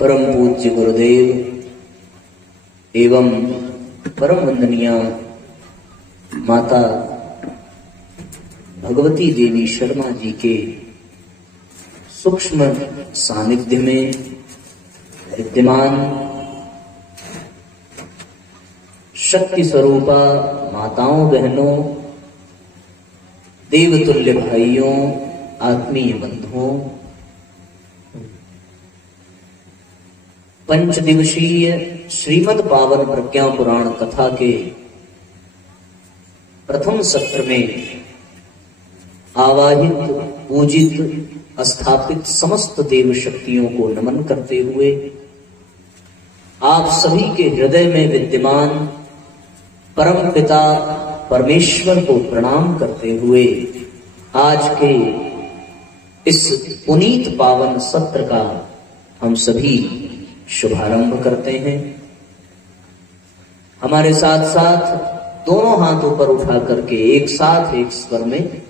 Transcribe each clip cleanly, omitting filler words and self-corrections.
परम पूज्य गुरुदेव एवं परम वंदनीय माता भगवती देवी शर्मा जी के सूक्ष्म सानिध्य में विद्यमान शक्ति स्वरूपा माताओं, बहनों, देवतुल्य भाइयों, आत्मीय बंधुओं, पंच दिवसीय श्रीमद् पावन प्रज्ञा पुराण कथा के प्रथम सत्र में आवाहित, पूजित, स्थापित समस्त देव शक्तियों को नमन करते हुए आप सभी के हृदय में विद्यमान परम पिता परमेश्वर को प्रणाम करते हुए आज के इस पुनीत पावन सत्र का हम सभी शुभारंभ करते हैं। हमारे साथ साथ दोनों हाथों पर उठा करके एक साथ एक स्वर में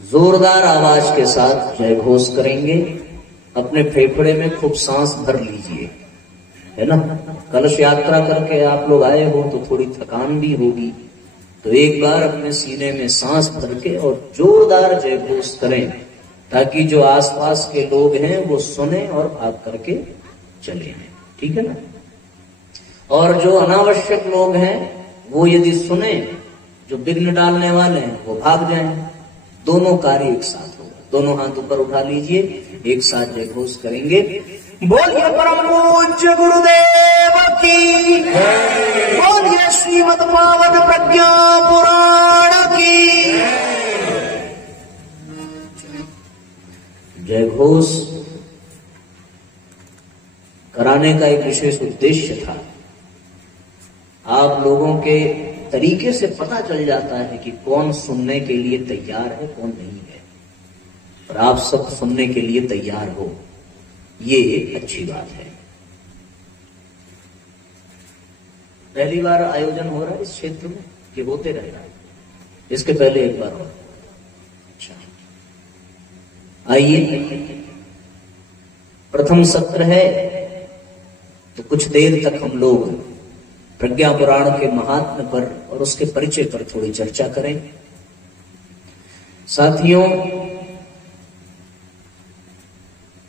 जोरदार आवाज के साथ जय घोष करेंगे। अपने फेफड़े में खूब सांस भर लीजिए, है ना। कलश यात्रा करके आप लोग आए हो तो थोड़ी थकान भी होगी, तो एक बार अपने सीने में सांस भर के और जोरदार जय घोष करें ताकि जो आसपास के लोग हैं वो सुने और भाग करके चले हैं, ठीक है ना। और जो अनावश्यक लोग हैं वो यदि सुने, जो विघ्न डालने वाले हैं वो भाग जाएं। दोनों कार्य एक साथ होगा। दोनों हाथ ऊपर उठा लीजिए, एक साथ जय घोष करेंगे। बोलिए परम पूज्य गुरुदेव की, बोलिए श्रीमद् पावन प्रज्ञा पुराण की जय घोष कराने का एक विशेष उद्देश्य था। आप लोगों के तरीके से पता चल जाता है कि कौन सुनने के लिए तैयार है, कौन नहीं है, और आप सब सुनने के लिए तैयार हो, ये अच्छी बात है। पहली बार आयोजन हो रहा है इस क्षेत्र में कि होते रहेगा? इसके पहले एक बार हो। अच्छा, आइए, प्रथम सत्र है तो कुछ देर तक हम लोग प्रज्ञा पुराण के महात्म्य पर और उसके परिचय पर थोड़ी चर्चा करें। साथियों,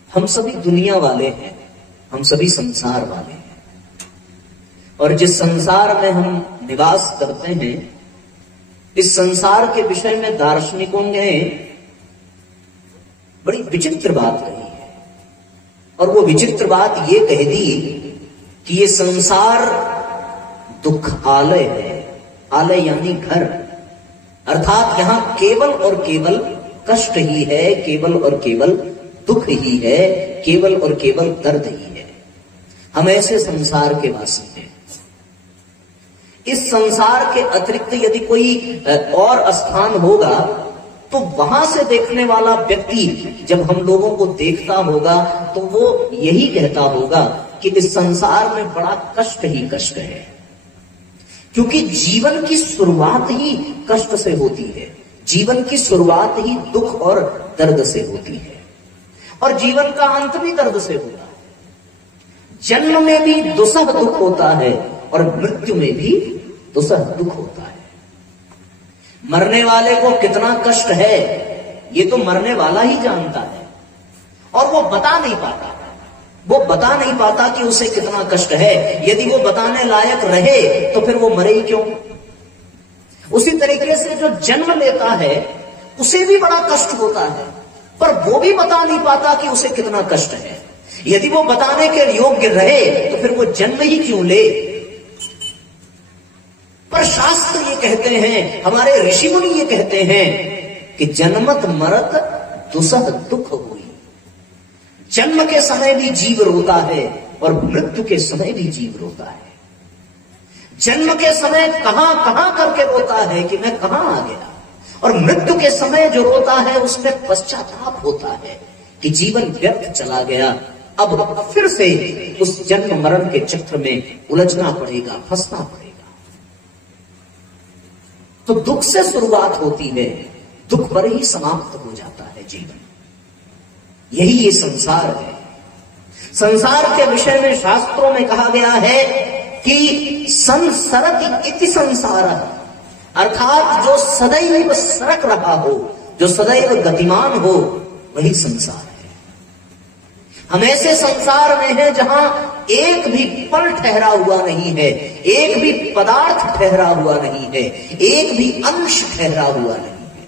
हम सभी दुनिया वाले हैं, हम सभी संसार वाले हैं, और जिस संसार में हम निवास करते हैं, इस संसार के विषय में दार्शनिकों ने बड़ी विचित्र बात कही है। और वो विचित्र बात ये कह दी कि ये संसार दुख आलय है। आलय यानी घर, अर्थात यहां केवल और केवल कष्ट ही है, केवल और केवल दुख ही है, केवल और केवल दर्द ही है। हम ऐसे संसार के वासी हैं। इस संसार के अतिरिक्त यदि कोई और स्थान होगा तो वहां से देखने वाला व्यक्ति जब हम लोगों को देखता होगा तो वो यही कहता होगा कि इस संसार में बड़ा कष्ट ही कष्ट है, क्योंकि जीवन की शुरुआत ही कष्ट से होती है, जीवन की शुरुआत ही दुख और दर्द से होती है, और जीवन का अंत भी दर्द से होता है। जन्म में भी दुसह दुख होता है और मृत्यु में भी दुसह दुख होता है। मरने वाले को कितना कष्ट है ये तो मरने वाला ही जानता है, और वो बता नहीं पाता। वो बता नहीं पाता कि उसे कितना कष्ट है। यदि वो बताने लायक रहे तो फिर वो मरे ही क्यों। उसी तरीके से जो जन्म लेता है उसे भी बड़ा कष्ट होता है, पर वो भी बता नहीं पाता कि उसे कितना कष्ट है। यदि वो बताने के योग्य रहे तो फिर वो जन्म ही क्यों ले। पर शास्त्र ये कहते हैं, हमारे ऋषि मुनि ये कहते हैं कि जन्मत मरत दुसह दुख हुई। जन्म के समय भी जीव रोता है और मृत्यु के समय भी जीव रोता है। जन्म के समय कहां कहां करके रोता है कि मैं कहां आ गया, और मृत्यु के समय जो रोता है उसमें पश्चाताप होता है कि जीवन व्यर्थ चला गया, अब फिर से उस जन्म मरण के चक्र में उलझना पड़ेगा, फंसना पड़ेगा। तो दुख से शुरुआत होती है, दुख पर ही समाप्त हो जाता है जीवन। यही ये संसार है। संसार के विषय में शास्त्रों में कहा गया है कि संसरति इति संसार, अर्थात जो सदैव सरक रहा हो, जो सदैव गतिमान हो, वही संसार है। हम ऐसे संसार में हैं जहां एक भी पल ठहरा हुआ नहीं है, एक भी पदार्थ ठहरा हुआ नहीं है, एक भी अंश ठहरा हुआ नहीं है।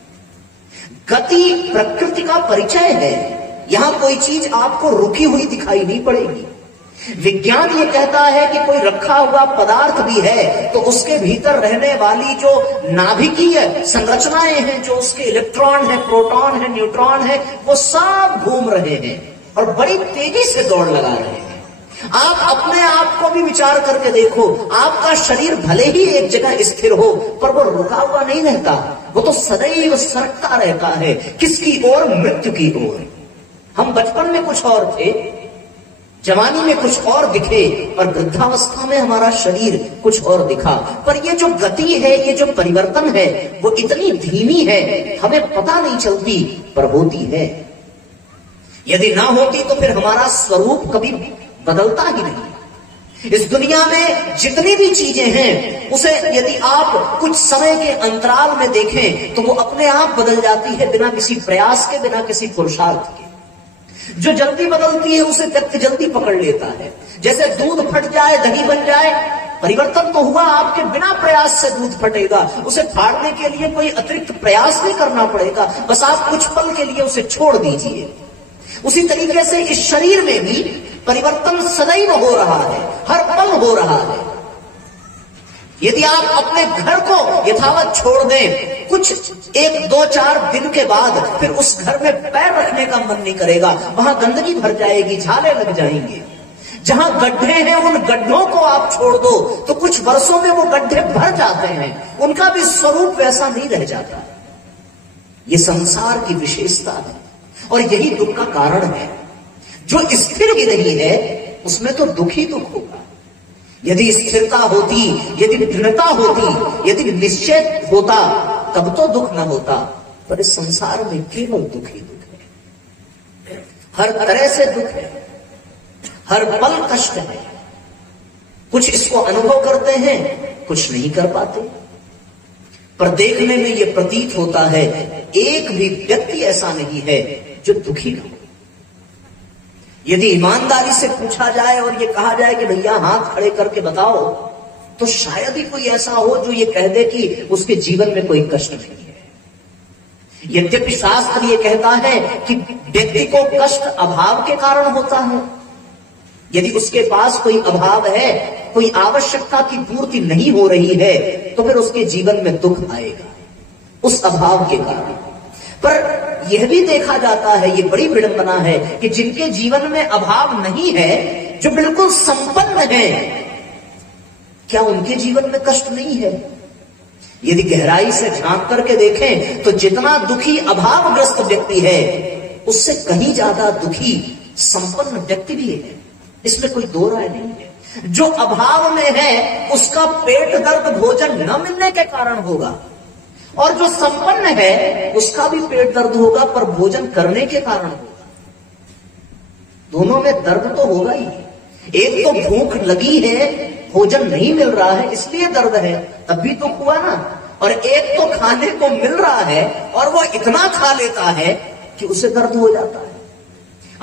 गति प्रकृति का परिचय है। यहां कोई चीज आपको रुकी हुई दिखाई नहीं पड़ेगी। विज्ञान ये कहता है कि कोई रखा हुआ पदार्थ भी है तो उसके भीतर रहने वाली जो नाभिकीय संरचनाएं हैं, जो उसके इलेक्ट्रॉन है, प्रोटॉन है, न्यूट्रॉन है, वो सब घूम रहे हैं और बड़ी तेजी से दौड़ लगा रहे हैं। आप अपने आप को भी विचार करके देखो, आपका शरीर भले ही एक जगह स्थिर हो पर वो रुका हुआ नहीं रहता, वो तो सदैव सरकता रहता है। किसकी ओर? मृत्यु की ओर। हम बचपन में कुछ और थे, जवानी में कुछ और दिखे और वृद्धावस्था में हमारा शरीर कुछ और दिखा। पर ये जो गति है, ये जो परिवर्तन है, वो इतनी धीमी है, हमें पता नहीं चलती, पर होती है। यदि ना होती तो फिर हमारा स्वरूप कभी बदलता ही नहीं। इस दुनिया में जितनी भी चीजें हैं, उसे यदि आप कुछ समय के अंतराल में देखें तो वो अपने आप बदल जाती है, बिना किसी प्रयास के, बिना किसी पुरुषार्थ के। जो जल्दी बदलती है उसे व्यक्ति जल्दी पकड़ लेता है। जैसे दूध फट जाए, दही बन जाए, परिवर्तन तो हुआ, आपके बिना प्रयास से दूध फटेगा। उसे फाड़ने के लिए कोई अतिरिक्त प्रयास नहीं करना पड़ेगा, बस आप कुछ पल के लिए उसे छोड़ दीजिए। उसी तरीके से इस शरीर में भी परिवर्तन सदैव हो रहा है, हर पल हो रहा है। यदि आप अपने घर को यथावत छोड़ दें, कुछ 1-2-4 दिन के बाद फिर उस घर में पैर रखने का मन नहीं करेगा। वहां गंदगी भर जाएगी, झाले लग जाएंगे। जहां गड्ढे हैं, उन गड्ढों को आप छोड़ दो तो कुछ वर्षों में वो गड्ढे भर जाते हैं, उनका भी स्वरूप वैसा नहीं रह जाता। ये संसार की विशेषता है और यही दुख का कारण है। जो स्थिर भी नहीं है उसमें तो दुख ही दुख होगा। यदि स्थिरता होती, यदि दृढ़ता होती, यदि निश्चय होता, तब तो दुख न होता। पर इस संसार में केवल दुख ही दुख है, हर तरह से दुख है, हर पल कष्ट है। कुछ इसको अनुभव करते हैं, कुछ नहीं कर पाते। पर देखने में यह प्रतीत होता है एक भी व्यक्ति ऐसा नहीं है जो दुखी न हो। यदि ईमानदारी से पूछा जाए और ये कहा जाए कि भैया हाथ खड़े करके बताओ, तो शायद ही कोई ऐसा हो जो ये कह दे कि उसके जीवन में कोई कष्ट नहीं है। यद्यपि शास्त्र ये कहता है कि व्यक्ति को कष्ट अभाव के कारण होता है। यदि उसके पास कोई अभाव है, कोई आवश्यकता की पूर्ति नहीं हो रही है, तो फिर उसके जीवन में दुख आएगा उस अभाव के कारण। पर यह भी देखा जाता है, ये बड़ी विडंबना है कि जिनके जीवन में अभाव नहीं है, जो बिल्कुल संपन्न है, क्या उनके जीवन में कष्ट नहीं है? यदि गहराई से झांक करके देखें तो जितना दुखी अभावग्रस्त व्यक्ति है, उससे कहीं ज्यादा दुखी संपन्न व्यक्ति भी है। इसमें कोई दो राय नहीं है। जो अभाव में है उसका पेट दर्द भोजन न मिलने के कारण होगा, और जो संपन्न है उसका भी पेट दर्द होगा, पर भोजन करने के कारण होगा। दोनों में दर्द तो होगा ही। एक तो भूख लगी है, भोजन नहीं मिल रहा है इसलिए दर्द है, तब भी तो हुआ ना। और एक तो खाने को मिल रहा है और वो इतना खा लेता है कि उसे दर्द हो जाता है।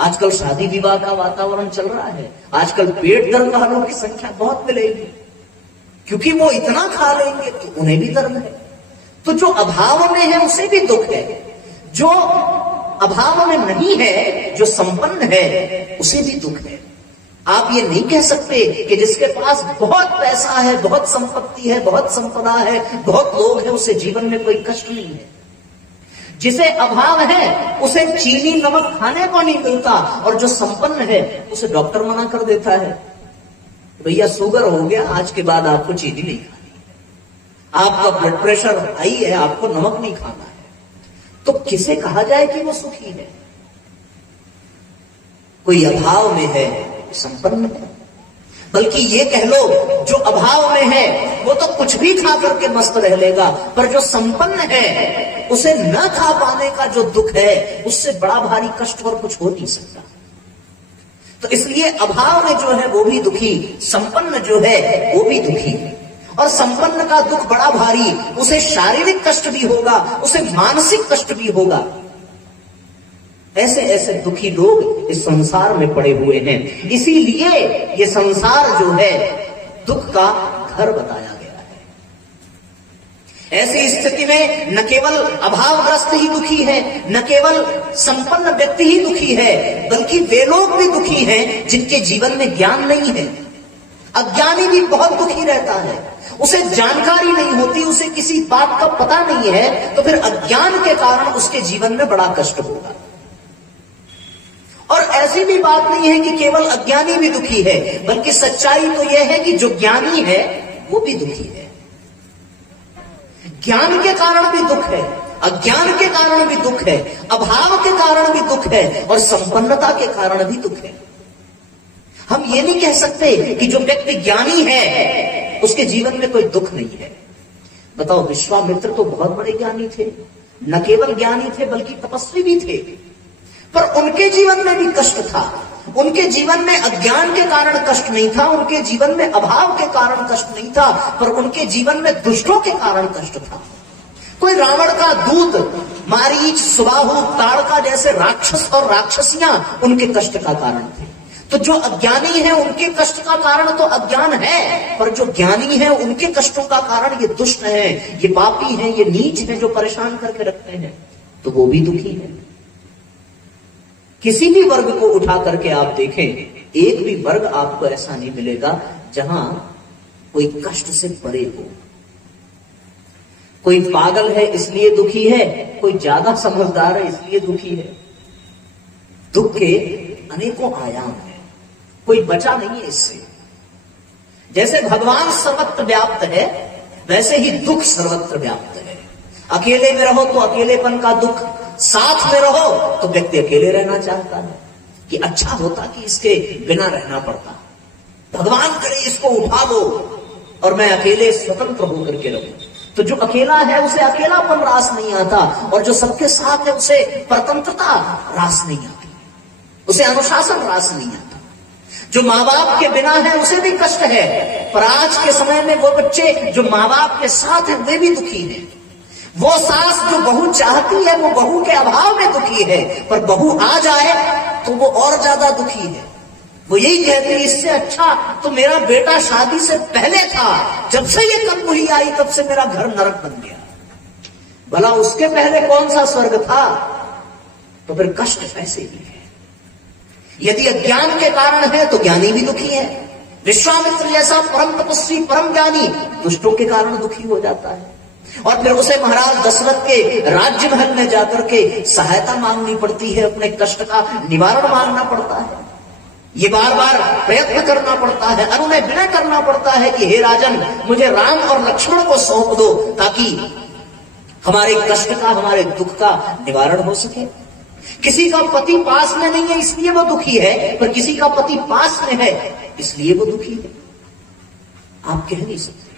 आजकल शादी विवाह का वातावरण चल रहा है, आजकल पेट दर्द वालों की संख्या बहुत मिलेगी, क्योंकि वो इतना खा लेंगे तो उन्हें भी दर्द है। तो जो अभाव में है उसे भी दुख है, जो अभाव में नहीं है, जो संपन्न है, उसे भी दुख है। आप ये नहीं कह सकते कि जिसके पास बहुत पैसा है, बहुत संपत्ति है, बहुत संपदा है, बहुत लोग हैं, उसे जीवन में कोई कष्ट नहीं है। जिसे अभाव है उसे चीनी नमक खाने को नहीं मिलता, और जो संपन्न है उसे डॉक्टर मना कर देता है, भैया शुगर हो गया, आज के बाद आपको चीनी नहीं खानी, आपका ब्लड प्रेशर हाई है, आपको नमक नहीं खाना है। तो किसे कहा जाए कि वो सुखी है? कोई अभाव में है, संपन्न है। बल्कि ये कह लो, जो अभाव में है वो तो कुछ भी खा करके मस्त रह लेगा, पर जो संपन्न है उसे न खा पाने का जो दुख है, उससे बड़ा भारी कष्ट और कुछ हो नहीं सकता। तो इसलिए अभाव में जो है वो भी दुखी, संपन्न जो है वो भी दुखी। और संपन्न का दुख बड़ा भारी, उसे शारीरिक कष्ट भी होगा, उसे मानसिक कष्ट भी होगा। ऐसे ऐसे दुखी लोग इस संसार में पड़े हुए हैं। इसीलिए ये संसार जो है दुख का घर बताया गया है। ऐसी स्थिति में न केवल अभावग्रस्त ही दुखी है, न केवल संपन्न व्यक्ति ही दुखी है, बल्कि वे लोग भी दुखी हैं जिनके जीवन में ज्ञान नहीं है। अज्ञानी भी बहुत दुखी रहता है, उसे जानकारी नहीं होती, उसे किसी बात का पता नहीं है, तो फिर अज्ञान के कारण उसके जीवन में बड़ा कष्ट होगा। और ऐसी भी बात नहीं है कि केवल अज्ञानी भी दुखी है, बल्कि सच्चाई तो यह है कि जो ज्ञानी है वो भी दुखी है। ज्ञान के कारण भी दुख है, अज्ञान के कारण भी दुख है, अभाव के कारण भी दुख है, और संपन्नता के कारण भी दुख है। हम ये नहीं कह सकते कि जो व्यक्ति ज्ञानी है उसके जीवन में कोई दुख नहीं है। बताओ, विश्वामित्र तो बहुत बड़े ज्ञानी थे, न केवल ज्ञानी थे बल्कि तपस्वी भी थे, पर उनके जीवन में भी कष्ट था। उनके जीवन में अज्ञान के कारण कष्ट नहीं था, उनके जीवन में अभाव के कारण कष्ट नहीं था, पर उनके जीवन में दुष्टों के कारण कष्ट था। कोई रावण का दूत, मारीच, सुबाहु, ताड़का जैसे राक्षस और राक्षसियां उनके कष्ट का कारण थे। तो जो अज्ञानी है उनके कष्ट का कारण तो अज्ञान है, पर जो ज्ञानी है उनके कष्टों का कारण ये दुष्ट है, ये पापी है, ये नीच है, जो परेशान करके रखते हैं, तो वो भी दुखी है। किसी भी वर्ग को उठा करके आप देखें, एक भी वर्ग आपको ऐसा नहीं मिलेगा जहां कोई कष्ट से परे हो। कोई पागल है इसलिए दुखी है, कोई ज्यादा समझदार है इसलिए दुखी है। दुख के अनेकों आयाम है, कोई बचा नहीं है इससे। जैसे भगवान सर्वत्र व्याप्त है, वैसे ही दुख सर्वत्र व्याप्त है। अकेले में रहो तो अकेलेपन का दुख, साथ में रहो तो व्यक्ति अकेले रहना चाहता है कि अच्छा होता कि इसके बिना रहना पड़ता, भगवान करे इसको उठा दो और मैं अकेले स्वतंत्र होकर के रहूं। तो जो अकेला है उसे अकेलापन रास नहीं आता, और जो सबके साथ है उसे परतंत्रता रास नहीं आती, उसे अनुशासन रास नहीं आता। जो माँ बाप के बिना है उसे भी कष्ट है, पर आज के समय में वो बच्चे जो माँ बाप के साथ हैं वे भी दुखी हैं। वो सास जो बहू चाहती है वो बहू के अभाव में दुखी है, पर बहू आ जाए तो वो और ज्यादा दुखी है। वो यही कहती है, इससे अच्छा तो मेरा बेटा शादी से पहले था, जब से ये कनमुही आई तब से मेरा घर नरक बन गया। भला उसके पहले कौन सा स्वर्ग था? तो फिर कष्ट ऐसे ही है। यदि अज्ञान के कारण है तो ज्ञानी भी दुखी है। विश्वामित्र जैसा परम तपस्वी, परम ज्ञानी दुष्टों के कारण दुखी हो जाता है, और फिर उसे महाराज दशरथ के राज्य महल में जाकर के सहायता मांगनी पड़ती है, अपने कष्ट का निवारण मांगना पड़ता है, ये बार बार प्रयत्न करना पड़ता है, अनुनय विनय करना पड़ता है कि हे राजन, मुझे राम और लक्ष्मण को सौंप दो ताकि हमारे कष्ट का, हमारे दुख का निवारण हो सके। किसी का पति पास में नहीं है इसलिए वो दुखी है, पर किसी का पति पास में है इसलिए वो दुखी है। आप कह नहीं सकते।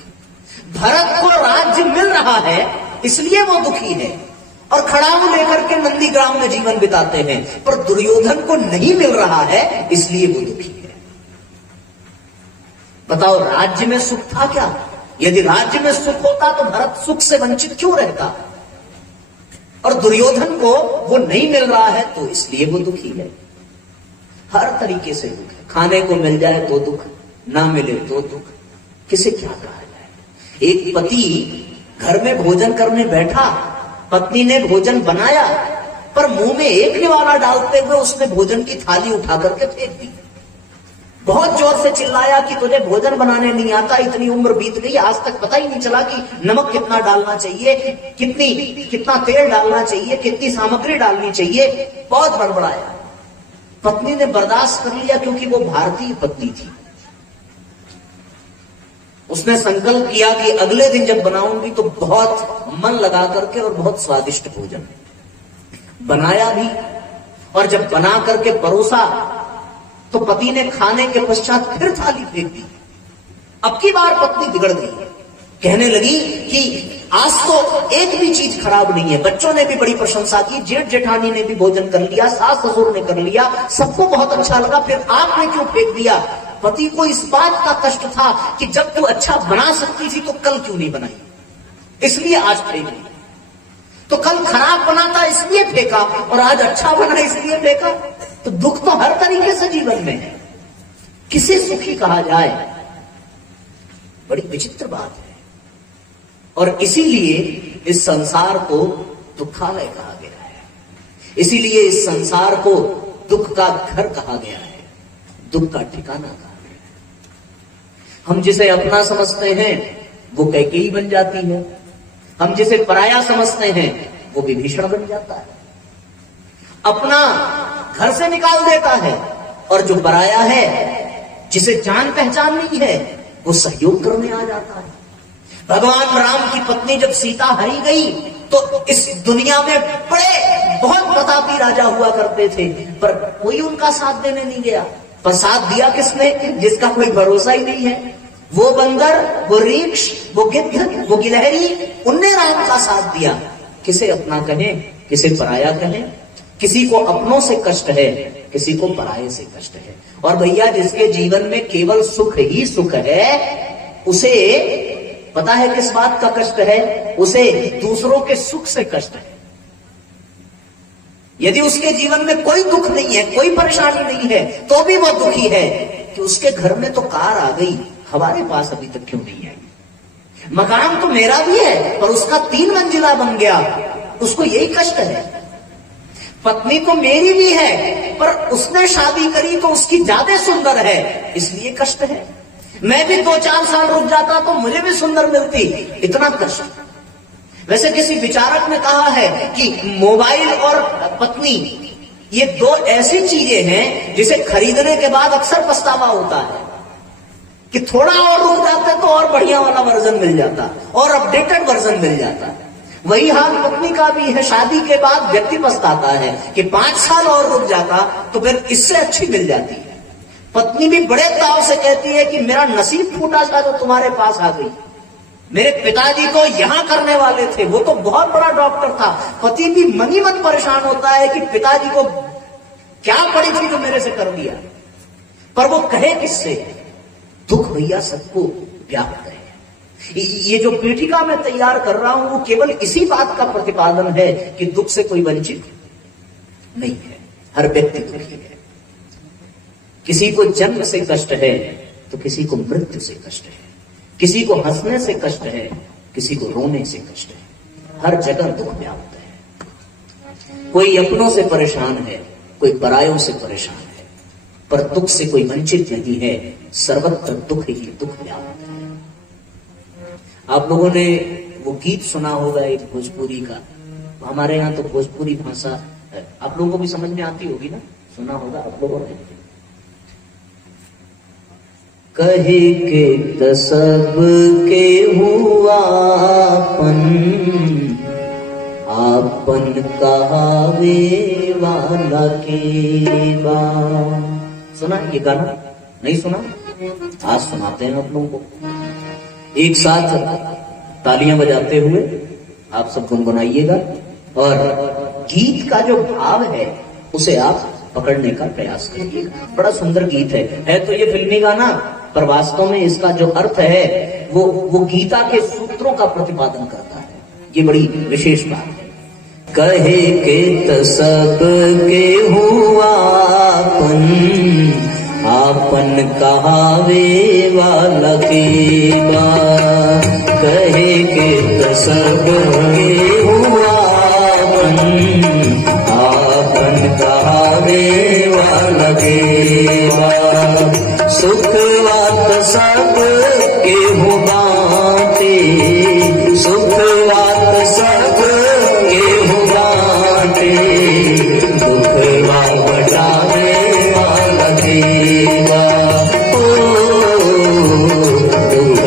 भरत को राज्य मिल रहा है इसलिए वो दुखी है और खड़ाऊ लेकर के नंदीग्राम में जीवन बिताते हैं, पर दुर्योधन को नहीं मिल रहा है इसलिए वो दुखी है। बताओ, राज्य में सुख था क्या? यदि राज्य में सुख होता तो भरत सुख से वंचित क्यों रहता? और दुर्योधन को वो नहीं मिल रहा है तो इसलिए वो दुखी है। हर तरीके से दुख है। खाने को मिल जाए तो दुख, ना मिले तो दुख, किसे क्या कहा जाए। एक पति घर में भोजन करने बैठा, पत्नी ने भोजन बनाया, पर मुंह में एक निवाला डालते हुए उसने भोजन की थाली उठा करके फेंक दी। बहुत जोर से चिल्लाया कि तुझे भोजन बनाने नहीं आता, इतनी उम्र बीत गई, आज तक पता ही नहीं चला कि नमक कितना डालना चाहिए, कितना तेल डालना चाहिए, कितनी सामग्री डालनी चाहिए। बहुत बड़बड़ाया। पत्नी ने बर्दाश्त कर लिया क्योंकि वो भारतीय पत्नी थी। उसने संकल्प किया कि अगले दिन जब बनाऊंगी तो बहुत मन लगा करके और बहुत स्वादिष्ट भोजन बनाया भी, और जब बना करके परोसा तो पति ने खाने के पश्चात फिर थाली फेंक दी। अब की बार पत्नी बिगड़ गई, कहने लगी कि आज तो एक भी चीज खराब नहीं है। बच्चों ने भी बड़ी प्रशंसा की, जेठ जेठानी ने भी भोजन कर लिया, सास ससुर ने कर लिया, सबको बहुत अच्छा लगा। फिर आपने क्यों फेंक दिया? पति को इस बात का कष्ट था कि जब तू अच्छा बना सकती थी तो कल क्यों नहीं बनाई, इसलिए आज फेंक दी। तो कल खराब बना था इसलिए फेंका, और आज अच्छा बना इसलिए फेंका। तो दुख तो हर तरीके से जीवन में है। किसे सुखी कहा जाए, बड़ी विचित्र बात है। और इसीलिए इस संसार को दुखालय कहा गया है, इसीलिए इस संसार को दुख का घर कहा गया है, दुख का ठिकाना कहा गया है। हम जिसे अपना समझते हैं वो कैकेयी बन जाती है, हम जिसे पराया समझते हैं वो विभीषण बन जाता है। अपना घर से निकाल देता है, और जो पराया है, जिसे जान पहचान नहीं है, वो सहयोग करने आ जाता है। भगवान राम की पत्नी जब सीता हरी गई तो इस दुनिया में बड़े बहुत प्रतापी राजा हुआ करते थे, पर कोई उनका साथ देने नहीं गया। पर साथ दिया किसने? जिसका कोई भरोसा ही नहीं है। वो बंदर, वो रीछ, वो गिद्ध, वो गिलहरी, उनने राम का साथ दिया। किसे अपना कहें, किसे पराया कहें? किसी को अपनों से कष्ट है, किसी को पराये से कष्ट है। और भैया जिसके जीवन में केवल सुख ही सुख है, उसे पता है किस बात का कष्ट है? उसे दूसरों के सुख से कष्ट है। यदि उसके जीवन में कोई दुख नहीं है, कोई परेशानी नहीं है, तो भी वो दुखी है कि उसके घर में तो कार आ गई, हमारे पास अभी तक क्यों नहीं आई। मकान तो मेरा भी है पर उसका 3 मंजिला बन गया, उसको यही कष्ट है। पत्नी तो मेरी भी है पर उसने शादी करी तो उसकी ज्यादा सुंदर है, इसलिए कष्ट है। मैं भी 2-4 साल रुक जाता तो मुझे भी सुंदर मिलती, इतना कष्ट। वैसे किसी विचारक ने कहा है कि मोबाइल और पत्नी ये 2 ऐसी चीजें हैं जिसे खरीदने के बाद अक्सर पछतावा होता है कि थोड़ा और रुक जाते तो और बढ़िया वाला वर्जन मिल जाता और अपडेटेड वर्जन मिल जाता। वही हाल पत्नी का भी है। शादी के बाद व्यक्ति पछताता है कि 5 साल और रुक जाता तो फिर इससे अच्छी मिल जाती है। पत्नी भी बड़े ताव से कहती है कि मेरा नसीब फूटा था जो तुम्हारे पास आ गई। मेरे पिताजी तो यहां करने वाले थे, वो तो बहुत बड़ा डॉक्टर था। पति भी मन ही मन परेशान होता है कि पिताजी को क्या पड़ी थी जो मेरे से कर दिया, पर वो कहे किससे? दुख भैया सबको व्याप्त है। ये जो पीठिका मैं तैयार कर रहा हूं वो केवल इसी बात का प्रतिपादन है कि दुख से कोई वंचित नहीं है, हर व्यक्ति दुखी है। किसी को जन्म से कष्ट है तो किसी को मृत्यु से कष्ट है, किसी को हंसने से कष्ट है, किसी को रोने से कष्ट है। हर जगह दुख व्याप्त है। कोई अपनों से परेशान है, कोई परायों से परेशान है, पर दुख से कोई वंचित नहीं है। सर्वत्र दुख ही दुख व्याप्त है। आप लोगों ने वो गीत सुना होगा एक भोजपुरी का, हमारे यहाँ तो भोजपुरी भाषा आप लोगों को भी समझ में आती होगी ना, सुना होगा आप लोगों ने। कहे के त सब के हुआ आपन कहावे वाला के बा। सुना ये गाना? नहीं सुना? आज सुनाते हैं आप लोगों को। एक साथ तालियां बजाते हुए आप सब गुनगुनाइएगा और गीत का जो भाव है उसे आप पकड़ने का प्रयास करिएगा। बड़ा सुंदर गीत है तो ये फिल्मी गाना, पर वास्तव में इसका जो अर्थ है वो गीता के सूत्रों का प्रतिपादन करता है। ये बड़ी विशेष बात है। कहे के त सब के हुआ आपन कहावे वाला के बा। कहे के त सब के हुआ आपन कहावे वाला के बा। सुख वात सब के हो बाटे, सुख वात सब के हो बाटे, दुख बटावे वाला देवा। दुख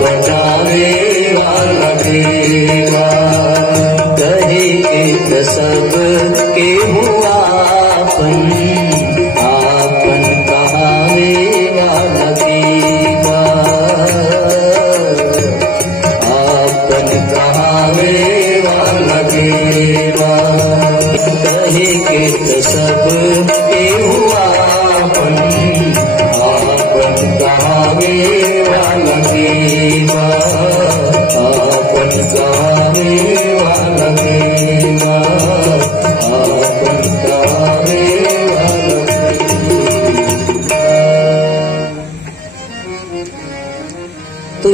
बटावे वाला देवा। कहे के सब के हुआ आपन कहावे वाला देवा।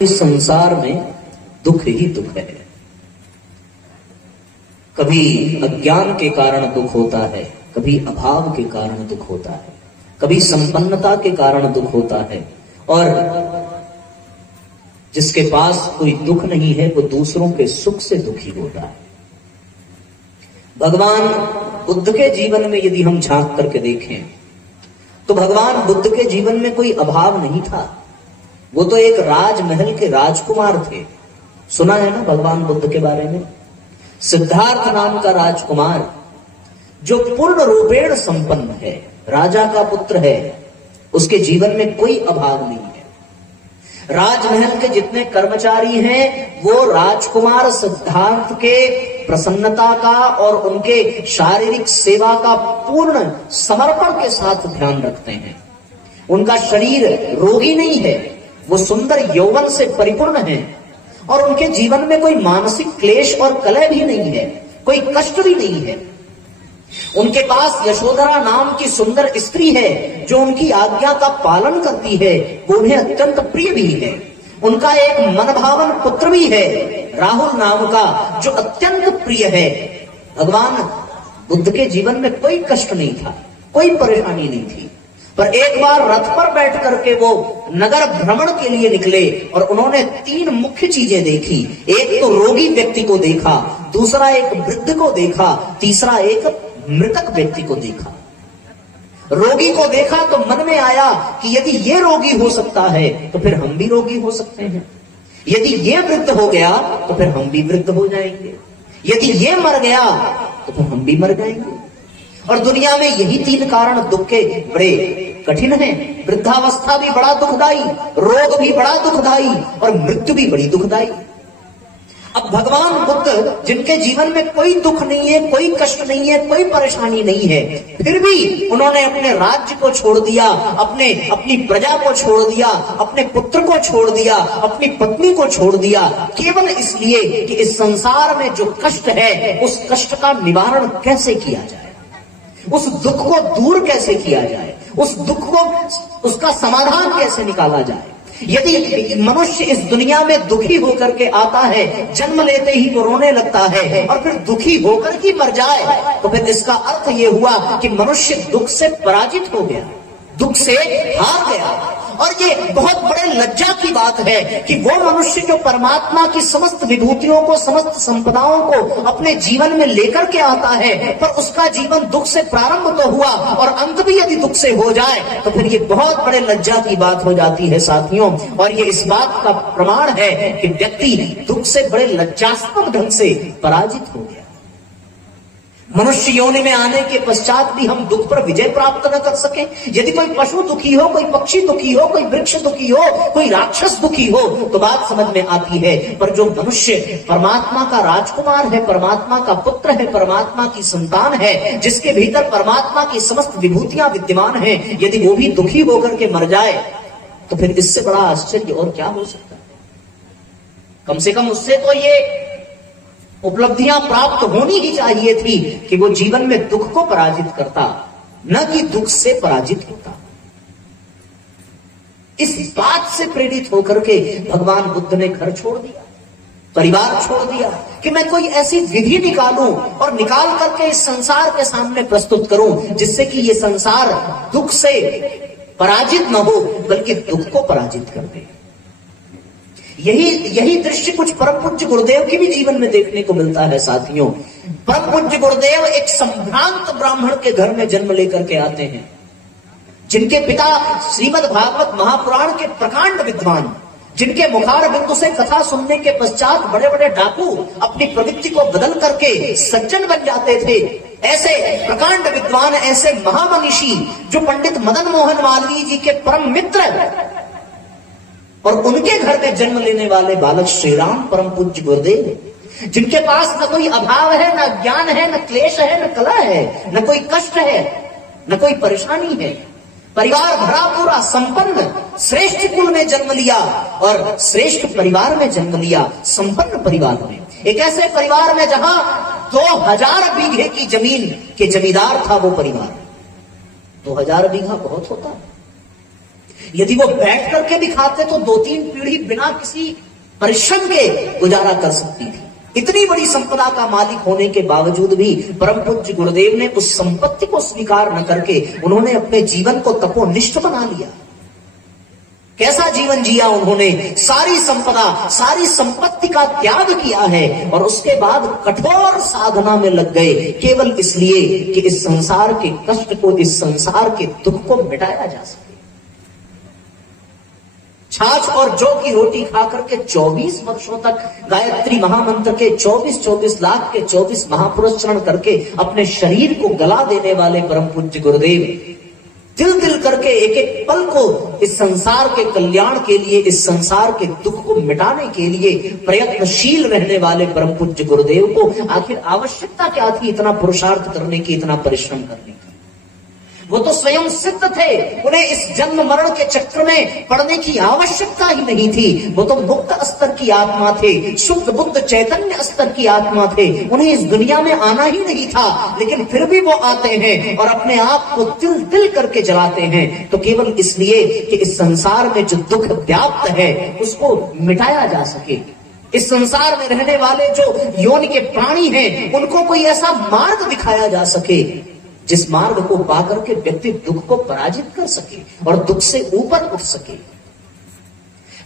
इस संसार में दुख ही दुख है। कभी अज्ञान के कारण दुख होता है, कभी अभाव के कारण दुख होता है, कभी संपन्नता के कारण दुख होता है, और जिसके पास कोई दुख नहीं है वो दूसरों के सुख से दुखी होता है। भगवान बुद्ध के जीवन में यदि हम झांक करके देखें तो भगवान बुद्ध के जीवन में कोई अभाव नहीं था। वो तो एक राजमहल के राजकुमार थे। सुना है ना भगवान बुद्ध के बारे में? सिद्धार्थ नाम का राजकुमार जो पूर्ण रूपेण संपन्न है, राजा का पुत्र है, उसके जीवन में कोई अभाव नहीं है। राजमहल के जितने कर्मचारी हैं वो राजकुमार सिद्धार्थ के प्रसन्नता का और उनके शारीरिक सेवा का पूर्ण समर्पण के साथ ध्यान रखते हैं। उनका शरीर रोगी नहीं है, वो सुंदर यौवन से परिपूर्ण है, और उनके जीवन में कोई मानसिक क्लेश और कलह भी नहीं है, कोई कष्ट भी नहीं है। उनके पास यशोधरा नाम की सुंदर स्त्री है जो उनकी आज्ञा का पालन करती है, वो उन्हें अत्यंत प्रिय भी है। उनका एक मनभावन पुत्र भी है राहुल नाम का, जो अत्यंत प्रिय है। भगवान बुद्ध के जीवन में कोई कष्ट नहीं था, कोई परेशानी नहीं थी, पर एक बार रथ पर बैठ करके वो नगर भ्रमण के लिए निकले और उन्होंने 3 मुख्य चीजें देखी। एक तो रोगी व्यक्ति को देखा, दूसरा एक वृद्ध को देखा, तीसरा एक मृतक व्यक्ति को देखा। रोगी को देखा तो मन में आया कि यदि ये रोगी हो सकता है तो फिर हम भी रोगी हो सकते हैं, यदि ये वृद्ध हो गया तो फिर हम भी वृद्ध हो जाएंगे, यदि ये मर गया तो फिर हम भी मर जाएंगे। और दुनिया में यही 3 कारण दुख के बड़े कठिन हैं। वृद्धावस्था भी बड़ा दुखदाई, रोग भी बड़ा दुखदाई, और मृत्यु भी बड़ी दुखदाई। अब भगवान बुद्ध जिनके जीवन में कोई दुख नहीं है, कोई कष्ट नहीं है, कोई परेशानी नहीं है, फिर भी उन्होंने अपने राज्य को छोड़ दिया, अपनी प्रजा को छोड़ दिया, अपने पुत्र को छोड़ दिया, अपनी पत्नी को छोड़ दिया, केवल इसलिए कि इस संसार में जो कष्ट है उस कष्ट का निवारण कैसे किया जाए, उस दुख को दूर कैसे किया जाए, उस दुख को, उसका समाधान कैसे निकाला जाए। यदि मनुष्य इस दुनिया में दुखी होकर के आता है, जन्म लेते ही वो रोने लगता है और फिर दुखी होकर ही मर जाए, तो फिर इसका अर्थ ये हुआ कि मनुष्य दुख से पराजित हो गया, दुख से हार गया। और ये बहुत बड़े लज्जा की बात है कि वो मनुष्य जो परमात्मा की समस्त विभूतियों को, समस्त संपदाओं को अपने जीवन में लेकर के आता है, पर उसका जीवन दुख से प्रारंभ तो हुआ और अंत भी यदि दुख से हो जाए तो फिर ये बहुत बड़े लज्जा की बात हो जाती है साथियों। और ये इस बात का प्रमाण है कि व्यक्ति दुख से बड़े लज्जास्पद ढंग से पराजित हो गया। मनुष्य योनि में आने के पश्चात भी हम दुख पर विजय प्राप्त न कर सके। यदि कोई पशु दुखी हो, कोई पक्षी दुखी हो, कोई वृक्ष दुखी हो, कोई राक्षस दुखी हो तो बात समझ में आती है, पर जो मनुष्य परमात्मा का राजकुमार है, परमात्मा का पुत्र है, परमात्मा की संतान है, जिसके भीतर परमात्मा की समस्त विभूतियां विद्यमान है, यदि वो भी दुखी होकर के मर जाए तो फिर इससे बड़ा आश्चर्य और क्या हो सकता है। कम से कम उससे तो ये उपलब्धियां प्राप्त होनी ही चाहिए थी कि वो जीवन में दुख को पराजित करता, न कि दुख से पराजित होता। इस बात से प्रेरित होकर के भगवान बुद्ध ने घर छोड़ दिया, परिवार छोड़ दिया कि मैं कोई ऐसी विधि निकालूं और निकाल करके इस संसार के सामने प्रस्तुत करूं जिससे कि ये संसार दुख से पराजित न हो बल्कि दुख को पराजित कर दे। यही दृश्य कुछ परम पूज्य गुरुदेव के भी जीवन में देखने को मिलता है साथियों। परम पूज्य गुरुदेव एक संभ्रांत ब्राह्मण के घर में जन्म लेकर के आते हैं, जिनके पिता श्रीमद् भागवत महापुराण के प्रकांड विद्वान, जिनके मुखार बिंदु से कथा सुनने के पश्चात बड़े बड़े डाकू अपनी प्रवृत्ति को बदल करके सज्जन बन जाते थे। ऐसे प्रकांड विद्वान, ऐसे महामनीषी जो पंडित मदन मोहन मालवीय जी के परम मित्र और उनके घर में जन्म लेने वाले बालक श्री राम परम पूज्य गुरुदेव, जिनके पास न कोई अभाव है, न ज्ञान है, न क्लेश है, न कला है, न कोई कष्ट है, न कोई परेशानी है, परिवार भरा पूरा संपन्न श्रेष्ठ कुल में जन्म लिया और श्रेष्ठ परिवार में जन्म लिया, संपन्न परिवार में, एक ऐसे परिवार में जहां 2000 बीघे की जमीन के जमींदार था वो परिवार। 2000 बीघा बहुत होता है। यदि वो बैठ करके भी खाते तो 2-3 पीढ़ी बिना किसी परिश्रम के गुजारा कर सकती थी। इतनी बड़ी संपदा का मालिक होने के बावजूद भी परम पूज्य गुरुदेव ने उस संपत्ति को स्वीकार न करके उन्होंने अपने जीवन को तपोनिष्ठ बना लिया। कैसा जीवन जिया उन्होंने, सारी संपदा सारी संपत्ति का त्याग किया है और उसके बाद कठोर साधना में लग गए, केवल इसलिए कि इस संसार के कष्ट को, इस संसार के दुख को मिटाया जा सके। छाछ और जौ की रोटी खाकर के 24 वर्षों तक गायत्री महामंत्र के 24 लाख के 24 महापुरुष करके अपने शरीर को गला देने वाले परम पूज्य गुरुदेव तिल तिल करके एक एक पल को इस संसार के कल्याण के लिए, इस संसार के दुख को मिटाने के लिए प्रयत्नशील रहने वाले परम पूज्य गुरुदेव को आखिर आवश्यकता क्या थी इतना पुरुषार्थ करने की, इतना परिश्रम करने की? वो तो स्वयं सिद्ध थे, उन्हें इस जन्म मरण के चक्र में पड़ने की आवश्यकता ही नहीं थी। वो तो मुक्त स्तर की आत्मा थे, शुद्ध बुद्ध चैतन्य स्तर की आत्मा थे, उन्हें इस दुनिया में आना ही नहीं था, लेकिन फिर भी वो आते हैं और अपने आप को तिल तिल करके जलाते हैं, तो केवल इसलिए कि इस संसार में जो दुख व्याप्त है उसको मिटाया जा सके। इस संसार में रहने वाले जो योनि के प्राणी हैं उनको कोई ऐसा मार्ग दिखाया जा सके जिस मार्ग को पाकर के व्यक्ति दुख को पराजित कर सके और दुख से ऊपर उठ सके।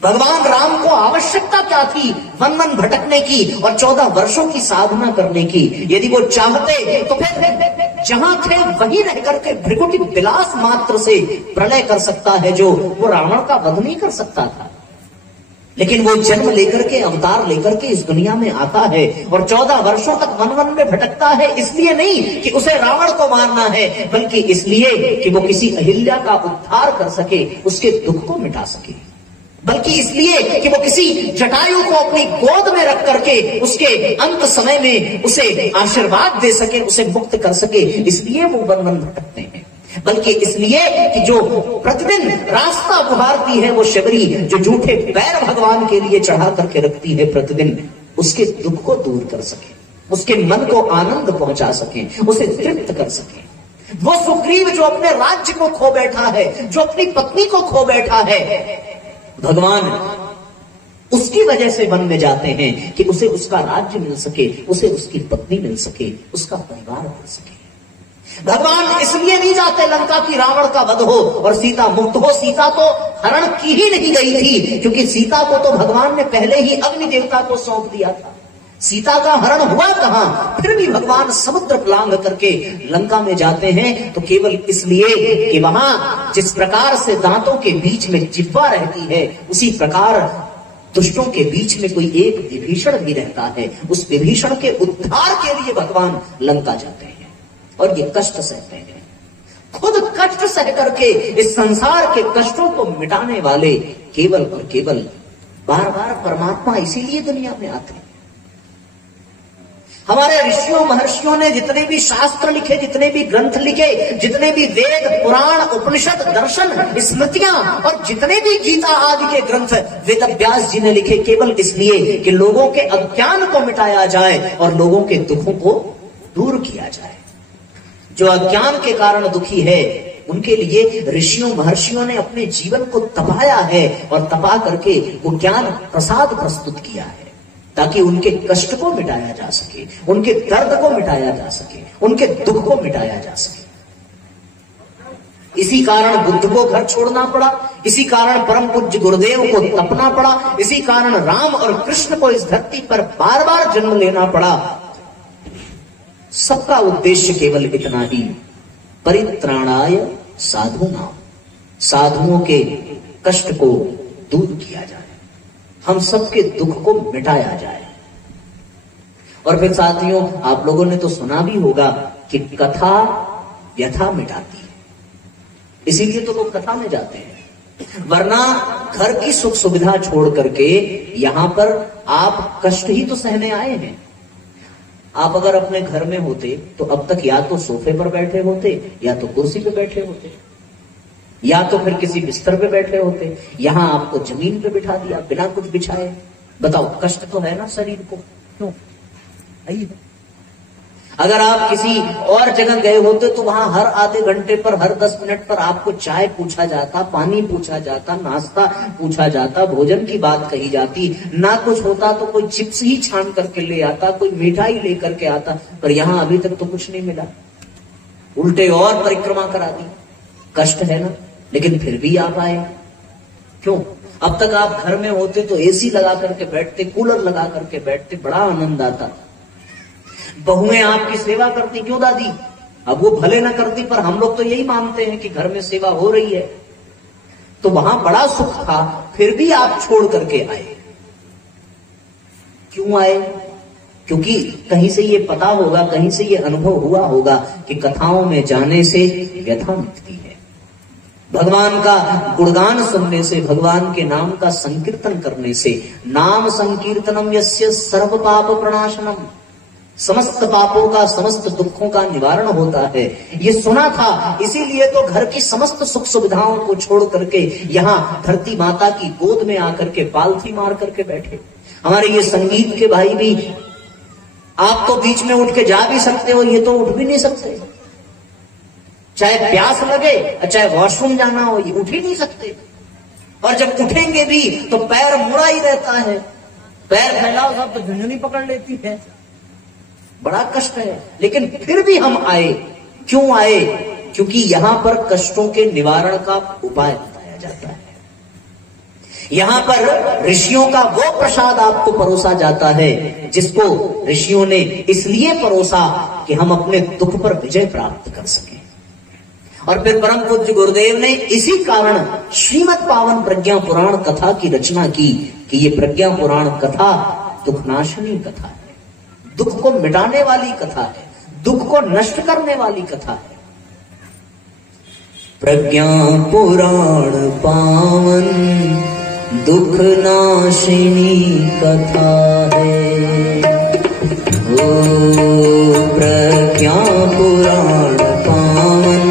भगवान राम को आवश्यकता क्या थी वन वन भटकने की और 14 वर्षों की साधना करने की? यदि वो चाहते तो फिर जहां थे वहीं रह करके भृकुटी विलास मात्र से प्रलय कर सकता है, जो वो रावण का वध नहीं कर सकता था। लेकिन वो जन्म लेकर के, अवतार लेकर के इस दुनिया में आता है और 14 वर्षों तक वन वन में भटकता है, इसलिए नहीं कि उसे रावण को मारना है, बल्कि इसलिए कि वो किसी अहिल्या का उद्धार कर सके, उसके दुख को मिटा सके, बल्कि इसलिए कि वो किसी जटायु को अपनी गोद में रख करके उसके अंत समय में उसे आशीर्वाद दे सके, उसे मुक्त कर सके, इसलिए वो वन वन भटकते हैं। बल्कि इसलिए कि जो प्रतिदिन रास्ता गुहारती है वो शबरी, जो झूठे पैर भगवान के लिए चढ़ा करके रखती है प्रतिदिन, उसके दुख को दूर कर सके, उसके मन को आनंद पहुंचा सके, उसे तृप्त कर सके। वो सुग्रीव जो अपने राज्य को खो बैठा है, जो अपनी पत्नी को खो बैठा है, भगवान उसकी वजह से वन में जाते हैं कि उसे उसका राज्य मिल सके, उसे उसकी पत्नी मिल सके, उसका परिवार मिल सके। भगवान इसलिए नहीं जाते लंका की रावण का वध हो और सीता मुक्त हो। सीता तो हरण की ही नहीं गई थी, क्योंकि सीता को तो भगवान ने पहले ही अग्नि देवता को सौंप दिया था। सीता का हरण हुआ कहां? फिर भी भगवान समुद्र लांघ करके लंका में जाते हैं तो केवल इसलिए कि वहां जिस प्रकार से दांतों के बीच में जिह्वा रहती है, उसी प्रकार दुष्टों के बीच में कोई एक विभीषण भी रहता है। उस विभीषण के उद्धार के लिए भगवान लंका जाते हैं और ये कष्ट सहते हैं। खुद कष्ट सह करके इस संसार के कष्टों को मिटाने वाले केवल और केवल बार बार परमात्मा इसीलिए दुनिया में आते हैं। हमारे ऋषियों महर्षियों ने जितने भी शास्त्र लिखे, जितने भी ग्रंथ लिखे, जितने भी वेद पुराण उपनिषद दर्शन स्मृतियां और जितने भी गीता आदि के ग्रंथ वेद व्यास जी ने लिखे, केवल इसलिए कि लोगों के अज्ञान को मिटाया जाए और लोगों के दुखों को दूर किया जाए। जो अज्ञान के कारण दुखी है उनके लिए ऋषियों महर्षियों ने अपने जीवन को तपाया है और तपा करके वो ज्ञान प्रसाद प्रस्तुत किया है, ताकि उनके कष्ट को मिटाया जा सके, उनके दर्द को मिटाया जा सके, उनके दुख को मिटाया जा सके। इसी कारण बुद्ध को घर छोड़ना पड़ा, इसी कारण परम पूज्य गुरुदेव को तपना पड़ा, इसी कारण राम और कृष्ण को इस धरती पर बार बार जन्म लेना पड़ा। सबका उद्देश्य केवल इतना ही, परित्राणाय साधूनां, साधुओं के कष्ट को दूर किया जाए, हम सबके दुख को मिटाया जाए। और फिर साथियों, आप लोगों ने तो सुना भी होगा कि कथा व्यथा मिटाती है, इसीलिए तो लोग कथा में जाते हैं। वरना घर की सुख सुविधा छोड़ करके यहां पर आप कष्ट ही तो सहने आए हैं। आप अगर अपने घर में होते तो अब तक या तो सोफे पर बैठे होते, या तो कुर्सी पे बैठे होते, या तो फिर किसी बिस्तर पे बैठे होते। यहां आपको जमीन पे बिठा दिया बिना कुछ बिछाए। बताओ, कष्ट तो है ना शरीर को? क्यों? आइए, अगर आप किसी और जगह गए होते तो वहां हर आधे घंटे पर, हर 10 मिनट पर आपको चाय पूछा जाता, पानी पूछा जाता, नाश्ता पूछा जाता, भोजन की बात कही जाती। ना कुछ होता तो कोई चिप्स ही छान करके ले आता, कोई मिठाई लेकर के आता। पर यहां अभी तक तो कुछ नहीं मिला, उल्टे और परिक्रमा करा दी। कष्ट है ना, लेकिन फिर भी आप आए। क्यों? अब तक आप घर में होते तो एसी लगा करके बैठते, कूलर लगा करके बैठते, बड़ा आनंद आता। बहुएं आपकी सेवा करती, क्यों दादी? अब वो भले ना करती, पर हम लोग तो यही मानते हैं कि घर में सेवा हो रही है, तो वहां बड़ा सुख था। फिर भी आप छोड़ करके आए। क्यों आए? क्योंकि कहीं से ये पता होगा, कहीं से ये अनुभव हुआ होगा कि कथाओं में जाने से व्यथा मिटती है, भगवान का गुणगान सुनने से, भगवान के नाम का संकीर्तन करने से। नाम संकीर्तनम यस्य सर्व पाप प्रणाशनम, समस्त पापों का, समस्त दुखों का निवारण होता है। ये सुना था, इसीलिए तो घर की समस्त सुख सुविधाओं को छोड़ करके यहाँ धरती माता की गोद में आकर के पालथी मार करके बैठे। हमारे ये संगीत के भाई भी, आप तो बीच में उठ के जा भी सकते हो, ये तो उठ भी नहीं सकते। चाहे प्यास लगे, चाहे वॉशरूम जाना हो, ये उठ ही नहीं सकते। और जब उठेंगे भी तो पैर मुड़ा ही रहता है, पैर फैलाओ सब तो झुंझुनी पकड़ लेती है, बड़ा कष्ट है। लेकिन फिर भी हम आए। क्यों आए? क्योंकि यहां पर कष्टों के निवारण का उपाय बताया जाता है। यहां पर ऋषियों का वो प्रसाद आपको परोसा जाता है जिसको ऋषियों ने इसलिए परोसा कि हम अपने दुख पर विजय प्राप्त कर सकें। और फिर परम पूज्य गुरुदेव ने इसी कारण श्रीमद् पावन प्रज्ञा पुराण कथा की रचना की कि ये प्रज्ञा पुराण कथा दुखनाशनी कथा है, दुख को मिटाने वाली कथा है, दुख को नष्ट करने वाली कथा है। प्रज्ञा पुराण पावन दुख नाशिनी कथा है। ओ प्रज्ञा पुराण पावन